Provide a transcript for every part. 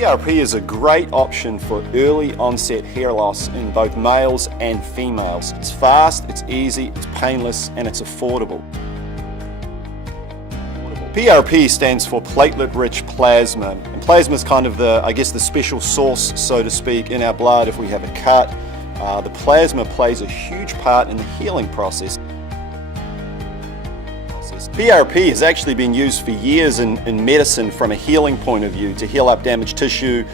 PRP is a great option for early onset hair loss in both males and females. It's fast, it's easy, it's painless, and it's affordable. PRP stands for platelet-rich plasma, and plasma is kind of the special sauce, so to speak, in our blood if we have a cut. The plasma plays a huge part in the healing process. PRP has actually been used for years in medicine from a healing point of view to heal up damaged tissue,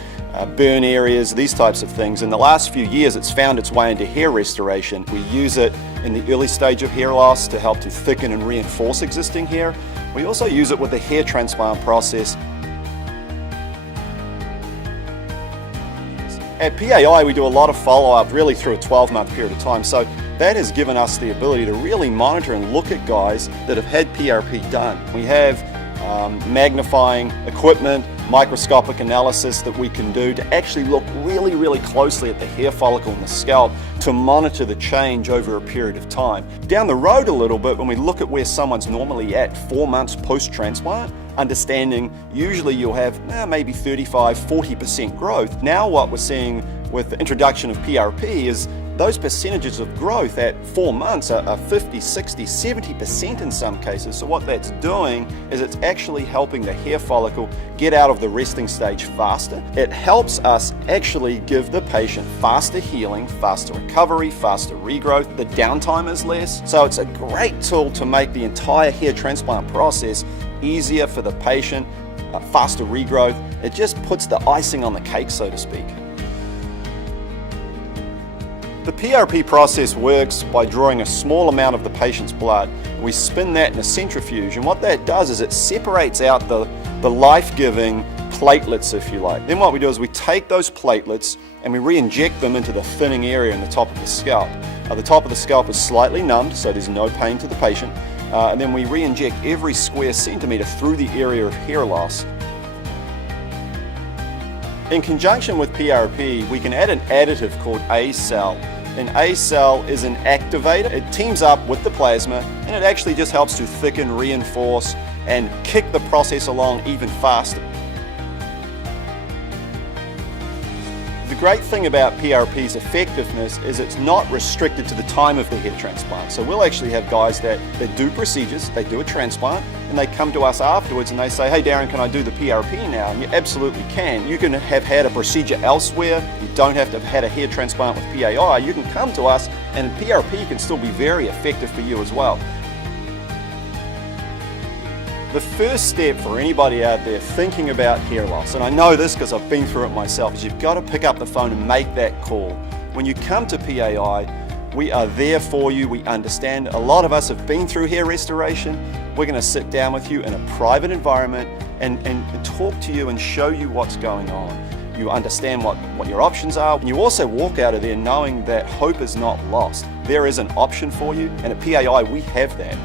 burn areas, these types of things. In the last few years it's found its way into hair restoration. We use it in the early stage of hair loss to help to thicken and reinforce existing hair. We also use it with the hair transplant process. At PAI we do a lot of follow-up really through a 12-month period of time, so that has given us the ability to really monitor and look at guys that have had PRP done. We have magnifying equipment, microscopic analysis that we can do to actually look really closely at the hair follicle and the scalp to monitor the change over a period of time. Down the road a little bit, when we look at where someone's normally at 4 months post-transplant, understanding usually you'll have maybe 35–40% growth. Now what we're seeing with the introduction of PRP is those percentages of growth at 4 months are 50, 60, 70% in some cases. So what that's doing is it's actually helping the hair follicle get out of the resting stage faster. It helps us actually give the patient faster healing, faster recovery, faster regrowth. The downtime is less. So it's a great tool to make the entire hair transplant process easier for the patient, faster regrowth. It just puts the icing on the cake, so to speak. The PRP process works by drawing a small amount of the patient's blood. We spin that in a centrifuge, and what that does is it separates out the life-giving platelets, if you like. Then what we do is we take those platelets and we re-inject them into the thinning area in the top of the scalp. The top of the scalp is slightly numbed, so there's no pain to the patient. And then we re-inject every square centimeter through the area of hair loss. In conjunction with PRP, we can add an additive called A-cell. And A-cell is an activator. It teams up with the plasma and it actually just helps to thicken, reinforce, and kick the process along even faster. The great thing about PRP's effectiveness is it's not restricted to the time of the hair transplant. So we'll actually have guys that do procedures, they do a transplant, and they come to us afterwards and they say, hey Darren, can I do the PRP now? And you absolutely can. You can have had a procedure elsewhere, you don't have to have had a hair transplant with PAI, you can come to us and PRP can still be very effective for you as well. The first step for anybody out there thinking about hair loss, and I know this because I've been through it myself, is you've got to pick up the phone and make that call. When you come to PAI, we are there for you, we understand. A lot of us have been through hair restoration. We're going to sit down with you in a private environment and talk to you and show you what's going on. You understand what your options are, and you also walk out of there knowing that hope is not lost. There is an option for you, and at PAI we have that.